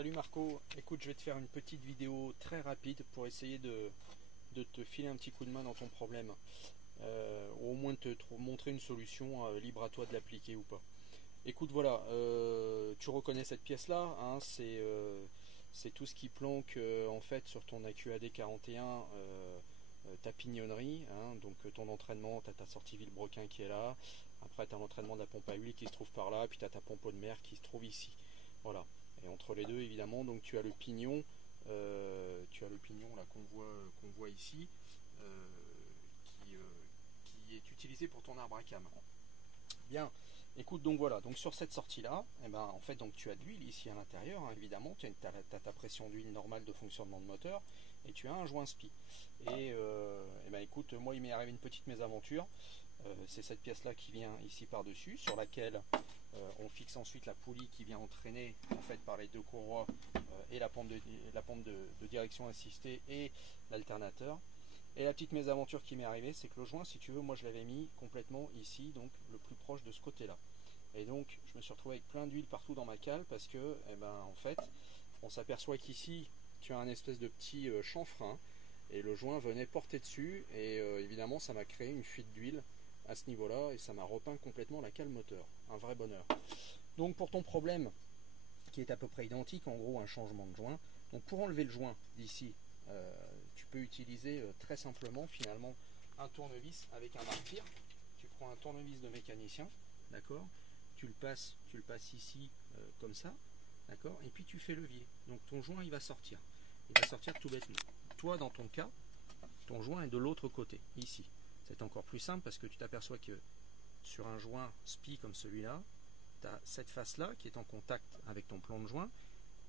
Salut Marco, écoute, je vais te faire une petite vidéo très rapide pour essayer de te filer un petit coup de main dans ton problème, ou au moins de te montrer une solution, libre à toi de l'appliquer ou pas. Écoute, voilà, tu reconnais cette pièce-là, hein, c'est tout ce qui planque en fait sur ton AQAD 41, ta pignonnerie, hein, donc ton entraînement, tu as ta sortie Villebrequin qui est là, après tu as l'entraînement de la pompe à huile qui se trouve par là, puis tu as ta pompe de mer qui se trouve ici. Voilà. Et entre les deux, évidemment, donc tu as le pignon, là qu'on voit ici, euh, qui est utilisé pour ton arbre à cames. Bien, écoute, donc voilà, donc sur cette sortie-là, eh ben, en fait, donc tu as de l'huile ici à l'intérieur, hein, évidemment, tu as ta pression d'huile normale de fonctionnement de moteur, et tu as un joint SPI. Et eh ben, écoute, moi il m'est arrivé une petite mésaventure, c'est cette pièce-là qui vient ici par-dessus, sur laquelle on fixe ensuite la poulie qui vient entraîner en fait par les deux courroies et la pompe de direction assistée et l'alternateur. Et la petite mésaventure qui m'est arrivée, c'est que le joint, si tu veux, moi je l'avais mis complètement ici, donc le plus proche de ce côté-là. Et donc je me suis retrouvé avec plein d'huile partout dans ma cale parce que, eh ben, en fait, on s'aperçoit qu'ici tu as un espèce de petit chanfrein et le joint venait porter dessus et évidemment ça m'a créé une fuite d'huile à ce niveau-là et ça m'a repeint complètement la cale moteur. Un vrai bonheur. Donc pour ton problème qui est à peu près identique, en gros un changement de joint, donc pour enlever le joint d'ici, tu peux utiliser très simplement finalement un tournevis avec un martyr. Tu prends un tournevis de mécanicien, d'accord, tu le passes ici comme ça, d'accord, et puis tu fais levier. Donc ton joint il va sortir tout bêtement. Toi dans ton cas, ton joint est de l'autre côté, ici. C'est encore plus simple parce que tu t'aperçois que sur un joint SPI comme celui-là, tu as cette face-là qui est en contact avec ton plan de joint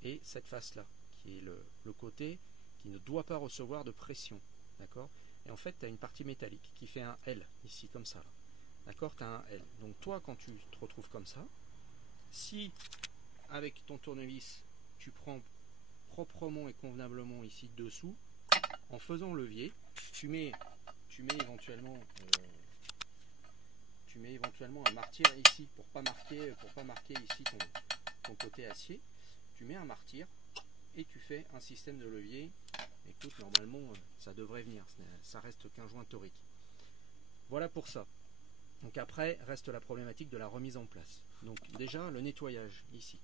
et cette face-là qui est le côté qui ne doit pas recevoir de pression. D'accord? Et en fait, tu as une partie métallique qui fait un L ici, comme ça. D'accord? Tu as un L. Donc toi, quand tu te retrouves comme ça, si avec ton tournevis, tu prends proprement et convenablement ici dessous, en faisant levier, tu mets éventuellement un martyr ici pour pas marquer ici ton côté acier. Tu mets un martyr et tu fais un système de levier. Écoute, normalement ça devrait venir, ça reste qu'un joint torique. Voilà pour ça. Donc après reste la problématique de la remise en place. Donc déjà le nettoyage ici.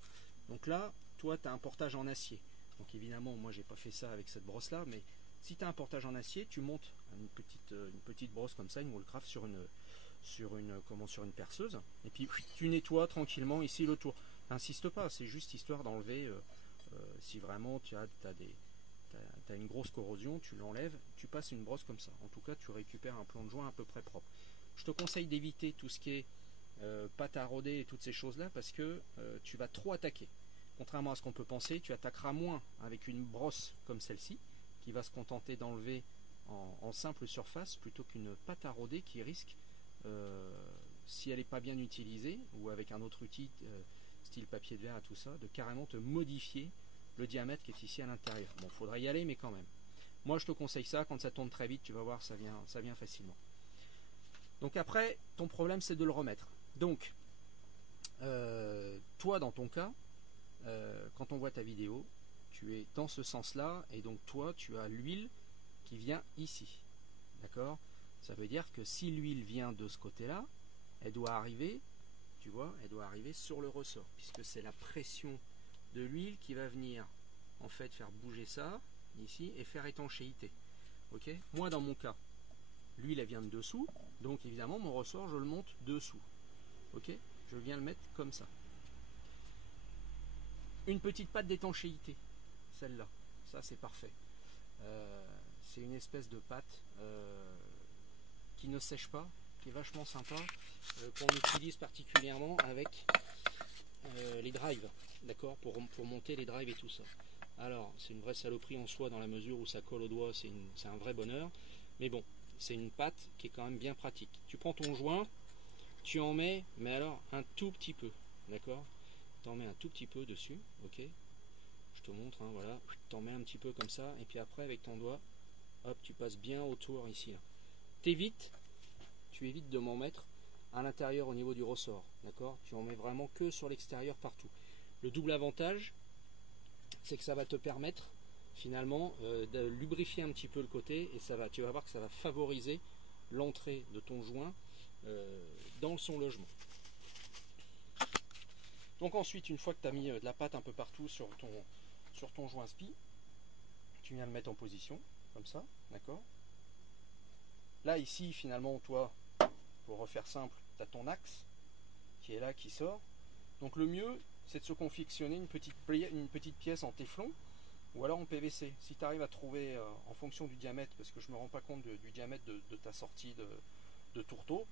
Donc là, toi tu as un portage en acier. Donc évidemment moi j'ai pas fait ça avec cette brosse là, mais si tu as un portage en acier, tu montes une petite brosse comme ça, une Wallcraft sur une perceuse, et puis tu nettoies tranquillement ici le tour. N'insiste pas, c'est juste histoire d'enlever, si vraiment tu as une grosse corrosion, tu l'enlèves, tu passes une brosse comme ça. En tout cas, tu récupères un plan de joint à peu près propre. Je te conseille d'éviter tout ce qui est pâte à rôder et toutes ces choses-là parce que tu vas trop attaquer. Contrairement à ce qu'on peut penser, tu attaqueras moins avec une brosse comme celle-ci, qui va se contenter d'enlever en simple surface, plutôt qu'une pâte à rôder qui risque, si elle n'est pas bien utilisée, ou avec un autre outil style papier de verre et tout ça, de carrément te modifier le diamètre qui est ici à l'intérieur. Bon, faudrait y aller, mais quand même. Moi, je te conseille ça, quand ça tourne très vite, tu vas voir, ça vient facilement. Donc après, ton problème, c'est de le remettre. Donc, toi, dans ton cas, quand on voit ta vidéo, tu es dans ce sens-là, et donc toi, tu as l'huile qui vient ici. D'accord? Ça veut dire que si l'huile vient de ce côté-là, elle doit arriver, tu vois, elle doit arriver sur le ressort, puisque c'est la pression de l'huile qui va venir en fait faire bouger ça ici et faire étanchéité. Ok? Moi dans mon cas, l'huile elle vient de dessous, donc évidemment mon ressort je le monte dessous. Ok? Je viens le mettre comme ça. Une petite pâte d'étanchéité, celle-là, ça c'est parfait. C'est une espèce de pâte qui ne sèche pas, qui est vachement sympa, qu'on utilise particulièrement avec les drives, d'accord, pour monter les drives et tout ça. Alors c'est une vraie saloperie en soi dans la mesure où ça colle au doigt, c'est un vrai bonheur, mais bon, c'est une pâte qui est quand même bien pratique. Tu prends ton joint, tu en mets, mais alors un tout petit peu, d'accord, tu en mets un tout petit peu dessus, ok, je te montre, hein, voilà, tu en mets un petit peu comme ça, et puis après avec ton doigt, hop, tu passes bien autour ici, là. Tu évites de m'en mettre à l'intérieur au niveau du ressort, d'accord, tu en mets vraiment que sur l'extérieur partout. Le double avantage, c'est que ça va te permettre finalement de lubrifier un petit peu le côté, et tu vas voir que ça va favoriser l'entrée de ton joint dans son logement. Donc ensuite, une fois que tu as mis de la pâte un peu partout sur ton joint spi, tu viens le mettre en position, comme ça, d'accord. Là, ici, finalement, toi, pour refaire simple, tu as ton axe qui est là, qui sort. Donc le mieux, c'est de se confectionner une petite pièce en téflon ou alors en PVC. Si tu arrives à trouver, en fonction du diamètre, parce que je ne me rends pas compte du diamètre de ta sortie de tourteau,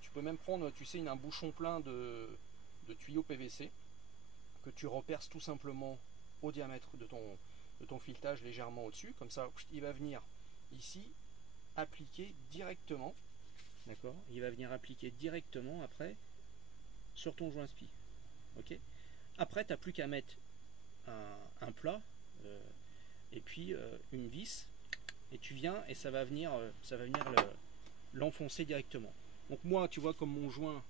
tu peux même prendre, tu sais, un bouchon plein de tuyaux PVC que tu reperces tout simplement au diamètre de ton filetage légèrement au-dessus. Comme ça, il va venir ici appliquer directement, d'accord. Il va venir appliquer directement après sur ton joint spi. Ok. Après, tu n'as plus qu'à mettre un plat et puis une vis, et tu viens et ça va venir l'enfoncer directement. Donc moi, tu vois, comme mon joint,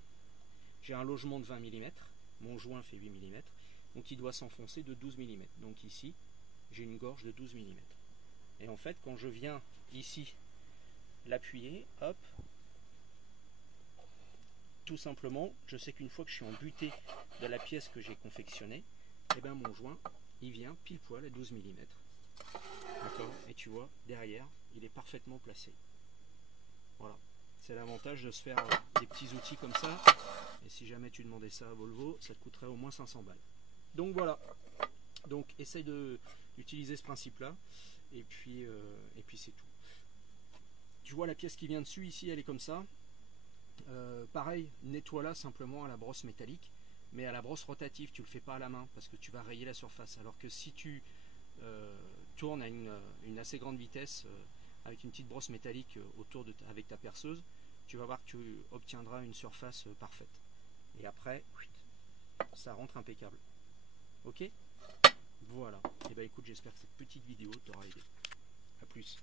j'ai un logement de 20 mm, mon joint fait 8 mm, donc il doit s'enfoncer de 12 mm. Donc ici, j'ai une gorge de 12 mm. Et en fait, quand je viens ici l'appuyer, hop, tout simplement, je sais qu'une fois que je suis en butée de la pièce que j'ai confectionnée, et bien mon joint, il vient pile poil à 12 mm. D'accord. Et tu vois, derrière, il est parfaitement placé. Voilà. C'est l'avantage de se faire des petits outils comme ça. Et si jamais tu demandais ça à Volvo, ça te coûterait au moins 500 balles. Donc voilà. Donc essaye d'utiliser ce principe-là. Et puis c'est tout. Tu vois la pièce qui vient dessus ici, elle est comme ça. Pareil, nettoie-la simplement à la brosse métallique, mais à la brosse rotative. Tu le fais pas à la main parce que tu vas rayer la surface. Alors que si tu tournes à une assez grande vitesse avec une petite brosse métallique avec ta perceuse, tu vas voir que tu obtiendras une surface parfaite. Et après, ça rentre impeccable. Ok. Voilà. Et bah écoute, j'espère que cette petite vidéo t'aura aidé. A plus.